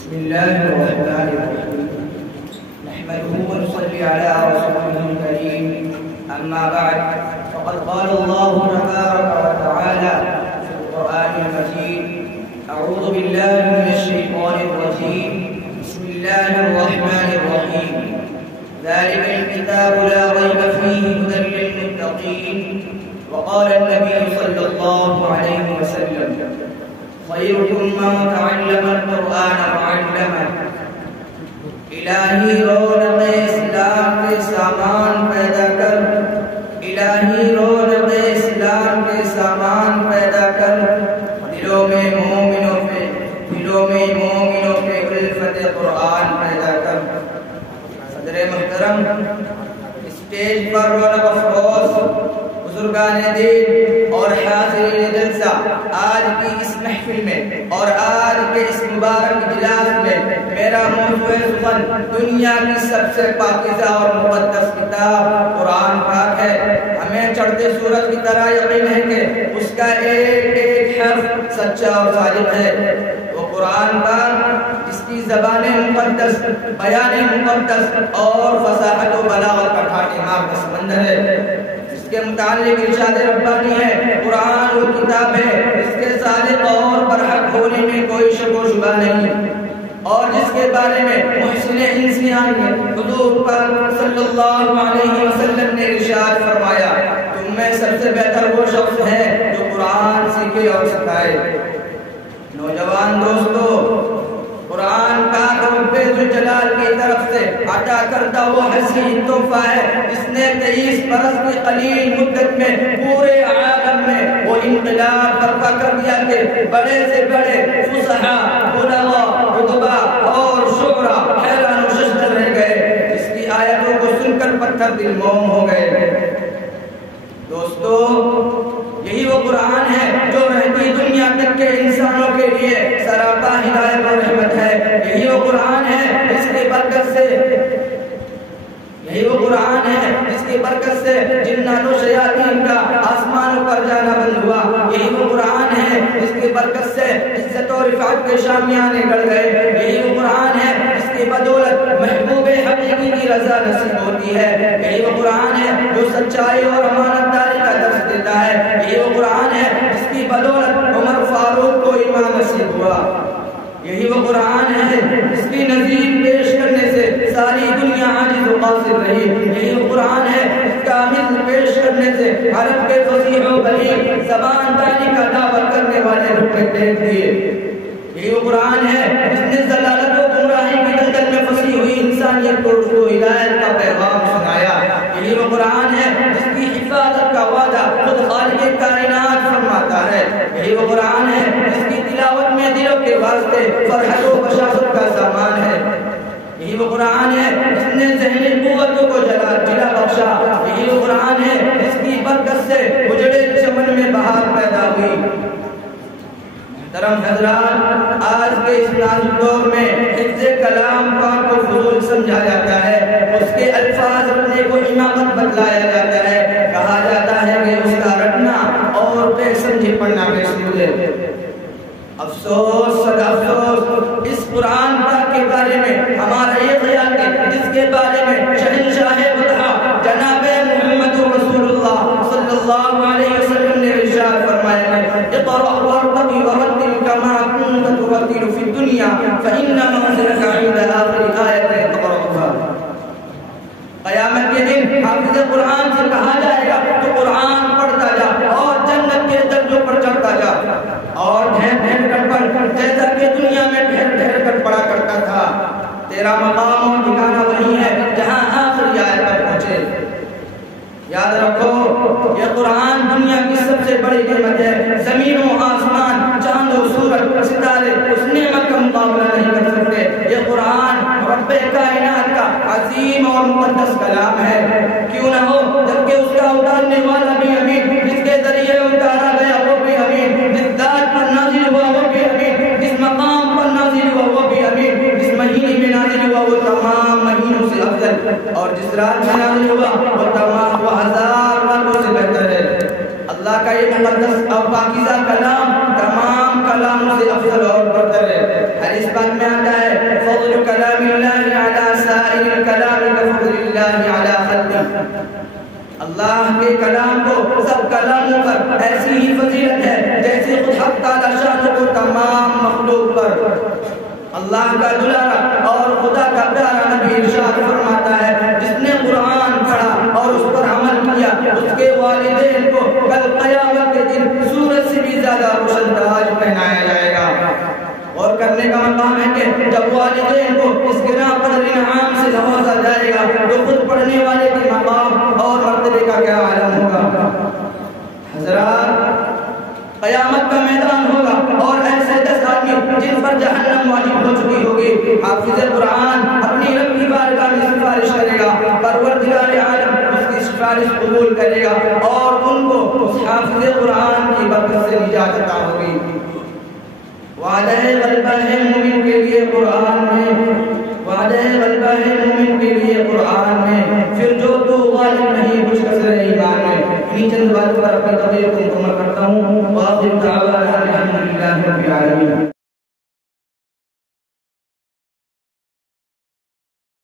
بسم الله الرحمن الرحيم نحمده ونصلي على رسوله الكريم أما بعد فقد قال الله تبارك وتعالى في القرآن المجيد أعوذ بالله من الشيطان الرجيم بسم الله الرحمن الرحيم ذلك الكتاب لا ريب فيه هدى للمتقين وقال النبي صلى الله عليه وسلم خيركم من تعلم القرآن وعلمه الہی رونق اسلام کے سامان پیدا کر الہی رونق اسلام کے سامان پیدا کر دلوں میں مومنوں پہ الفت قرآن پیدا کر صدر محترم اسٹیج پر رونق افروز بزرگان دین اور حاضرین جلسہ آج کی اس محفل میں اور آج کے اس مبارک اجلاس میں میرا موضوع سخن دنیا کی سب سے پاکیزہ اور مقدس کتاب قرآن پاک ہے۔ ہمیں چڑھتے سورج کی طرح یقین ہے کہ اس کا ایک ایک حرف سچا اور صادق ہے۔ وہ قرآن پاک جس کی زبان مقدس، بیان مقدس اور فصاحت و بلاغت کا ٹھاٹھے مار کا سمندر ہے۔ کے متعلق ارشاد ربانی ہے قرآن وہ کتاب ہے اس کے صادق اور برحق ہونے میں کوئی شک و شبہ نہیں، اور جس کے بارے میں محسن انسان نے حضور پاک صلی اللہ علیہ وسلم نے ارشاد فرمایا تم میں سب سے بہتر وہ شخص ہے جو قرآن سیکھے اور سکھائے۔ نوجوان دوستو، قرآن پاک رب ذوالجلال کی طرف سے عطا کردہ وہ حسین تحفہ ہے جس نے 23 برس کی قلیل مدت میں پورے عالم میں وہ انقلاب برپا کر دیا کہ بڑے سے بڑے فصحاء، علماء، ادباء اور شعراء حیران و ششدر رہ گئے، جس کی آیتوں کو سن کر پتھر دل موم ہو گئے۔ دوستو، یہی وہ قرآن ہے جو رہتی دنیا تک کے انسانوں کے لیے سراپا ہدایت اور رحمت ہے۔ یہی وہ قرآن ہے جس کی برکت سے جنات و شیاطین کا آسمانوں پر جانا بند ہوا۔ یہی وہ قرآن ہے جس کی برکت سے عزت و رفعت کے شامیانے گڑ گئے۔ یہی وہ قرآن ہے جس کی بدولت محبوب حقیقی کی رضا نصیب ہوتی ہے۔ یہی وہ قرآن ہے جو سچائی اور امانت داری کا درس دیتا ہے۔ یہی وہ قرآن ہے جس کی بدولت عمر فاروق کو ایمان نصیب ہوا۔ یہی وہ قرآن ہے جس کی نظیر پیش کرنے سے ساری دنیا عاجز و قاصر رہی۔ یہی وہ قرآن ہے جس کا مثل پیش کرنے سے عرب کے فصیح و بلیغ زبان دانی کا دعویٰ کرنے والے رکھے ٹیک دیے۔ یہی وہ قرآن ہے جس نے ضلالت و گمراہی کی دلدل میں پھنسی ہوئی انسانیت کو ہدایت کا پیغام سنایا۔ یہی وہ قرآن ہے جس کی حفاظت کا وعدہ خود خالق کائنات فرماتا ہے۔ یہی وہ قرآن ہے جس کی تلاوت میں دلوں کے واسطے فرحت و بشاشت کا سامان ہے۔ یہی وہ قرآن ہے جس نے ذہنی قوتوں کو جلا بخشا۔ یہی وہ قرآن ہے جس کی برکت سے اجڑے چمن میں بہار پیدا ہوئی۔ محترم حضرات، آج کے اس نازک دور میں حفظ کلام پاک کو فضول سمجھا جاتا ہے، اس کے الفاظ رٹنے کو حماقت بتلایا جاتا ہے، کہا جاتا ہے کہ اس کا رٹنا اور بے سمجھے پڑھنا بے سود ہے۔ افسوس صد افسوس، اس قرآن پاک کے بارے میں ہمارا یہ خیال ہے جس کے بارے میں شہنشاہ بطحا جناب محمد رسول اللہ صلی اللہ علیہ وسلم نے ارشاد فرمایا ہے اقرأ وارتقي ورتل كما كنت ترتل في الدنيا فإن منزلك عند آخر آية تقرأها۔ قیامت کے دن حافظ قرآن سے کہا جائے گا تو قرآن پڑھتا جا اور جنت کے درجوں پر چڑھتا جا، اور ڈھیر ڈھیر کر پڑھ جیسا کہ دنیا میں ڈھیر ڈھیر کر پڑھا کرتا تھا۔ تیرا مقام اور ٹھکانہ وہی ہے جہاں آخری آیت پر پہنچے۔ یاد رکھو، یہ قرآن دنیا کی سب سے بڑی نعمت ہے۔ زمین و آسمان، چاند و سورج، ستارے اس نعمت کا مقابلہ نہیں کر سکتے۔ یہ قرآن رب کائنات کا عظیم اور مقدس کلام ہے، کیوں نہ ہو جبکہ اس کا اتارنے والا بھی امین، جس کے ذریعے اتارا گیا وہ بھی امین، جس ذات پر نازل ہوا وہ بھی امین، جس مقام پر نازل ہوا وہ بھی امین، جس مہینے میں نازل ہوا وہ تمام مہینوں سے افضل، اور جس رات میں نازل ہوا وہ تمام وہ ہزار راتوں سے بہتر ہے۔ اللہ کا یہ مقدس اور پاکیزہ کلام تمام کلاموں سے افضل اور برتر ہے۔ حدیث پاک میں آتا ہے اللہ کے کلام کو سب کلاموں پر ایسی ہی فضیلت ہے جیسے خود حق تعالی شان کو تمام مخلوق پر۔ اللہ کا دلارا اور خدا کا پیارا نبی ارشاد فرماتا ہے جس نے قرآن پڑھا اور اس پر عمل کیا اس کے والدین کو کل قیامت کے دن سورج سے بھی زیادہ روشن تاج پہنایا جائے گا۔ اور کرنے کا مقام ہے کہ جب والدین کو اس گناہ پر انعام سے نوازا جائے گا تو خود پڑھنے والے کے مقام اور مرتبے کا کیا عالم ہوگا۔ حضرات، قیامت کا میدان ہوگا اور ایسے 10 آدمی جن پر جہنم واجب ہو چکی ہوگی، حافظ قرآن اپنی رب کی بارگاہ میں سفارش کرے گا، پروردگار عالم اس کی سفارش قبول کرے گا اور ان کو اس حافظ قرآن کی برکت سے نجات عطا ہوگی۔ وعدہ غلبہ ہے مومن کے لیے قرآن میں، وعدہ غلبہ ہے مومن کے لیے قرآن میں، پھر جو تو غالب نہیں کچھ کسر ایمان میں۔ انہی چند باتوں پر اپنی تقریر کو مکمل کرتا ہوں۔ وآخر دعوانا الحمدللہ رب العالمین۔